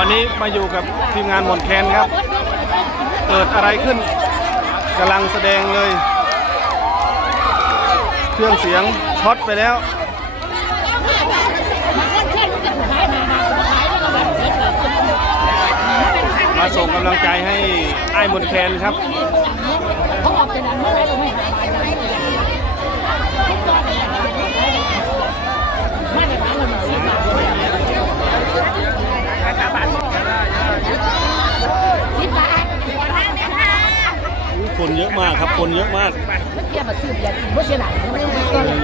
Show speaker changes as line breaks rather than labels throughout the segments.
อนนี้มาอยู่กับทีมงานหมอนแคนครับ เกิดอะไรขึ้นกำลังแสดงเลย เครื่องเสียงช็อตไปแล้ว มาส่งกำลังใจให้ไอ้หมนแคนครับ
เขาออกจากนั้นเมื่อไหร่เราไม่หาไม่ได้ร้านเราหน่อยสิบบาท
คนเยอะมากครับ คนเยอะมาก
เกี่ยวกับซื้อเบียร์ไม่เสียหลักไม่ได้ก็เลย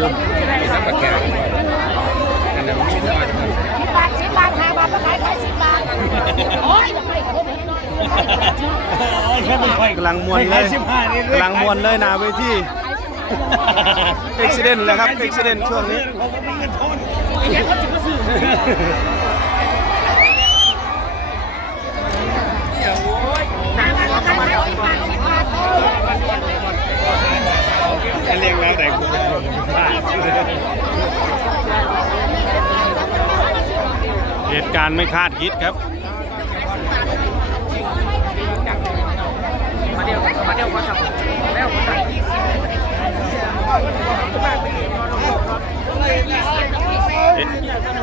สิบบาทสิบบาทห้าบาทก็ขายขายสิบบาทโอ้ยอย่าไปขอโทษนะ
กำลังมวนเลยกำลังมวนเลยนาเวทีเอ็กซิเดนต์เลยครับเอ็กซิเดนต์ช่วงนี้
เรียกแล้วแต่คุณเป็นคนพลาด
เหตุการณ์ไม่คาดคิดครับ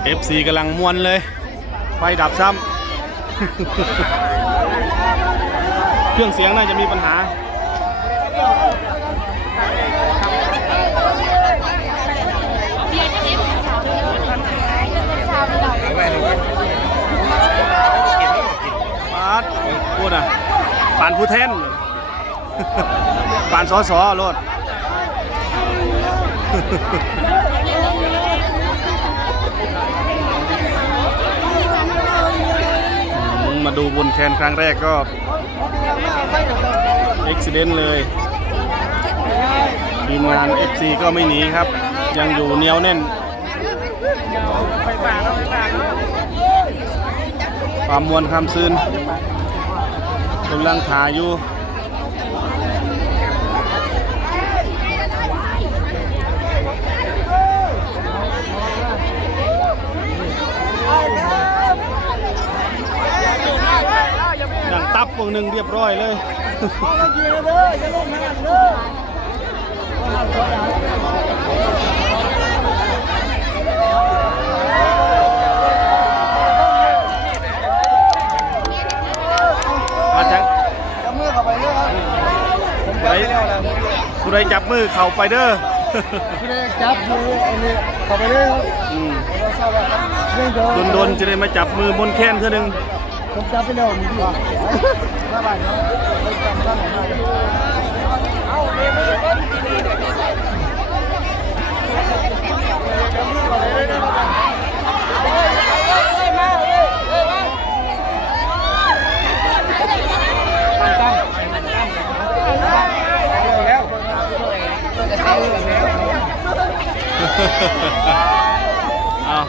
เอฟซีกำลังมวนเลย ไฟดับซ้ำ เครื่องเสียงน่าจะมีปัญหา ปาดพูดอะปานผู้แทนปานสอสอโลดอืมาดูบนแคนครั้งแรกก็เอ็กซิเดนเลยทีมงาน FC ก็ไม่หนีครับ ยังอยู่เนียวแน่น ความมวลคำซืน กำลังถ่ายอยู่ดังตับพวกหนึ่งเรียบร้อยเลย มาจัง
จับมือเข้าไปเรื่อย ผม
ผู้ใดผู้ใดจับมือเข่าไปเด้อ
พี่ได้จับมืออันนี้เข้าไปเรื่อย
อืม
เราทราบว่าเรื่องเดิม
โดนๆจะได้มาจับมือบนแค้นเท่านึง
ผมจับไปแล้วมีดีกว่าสบายเนาะไปจำท่านหน่อย
เอา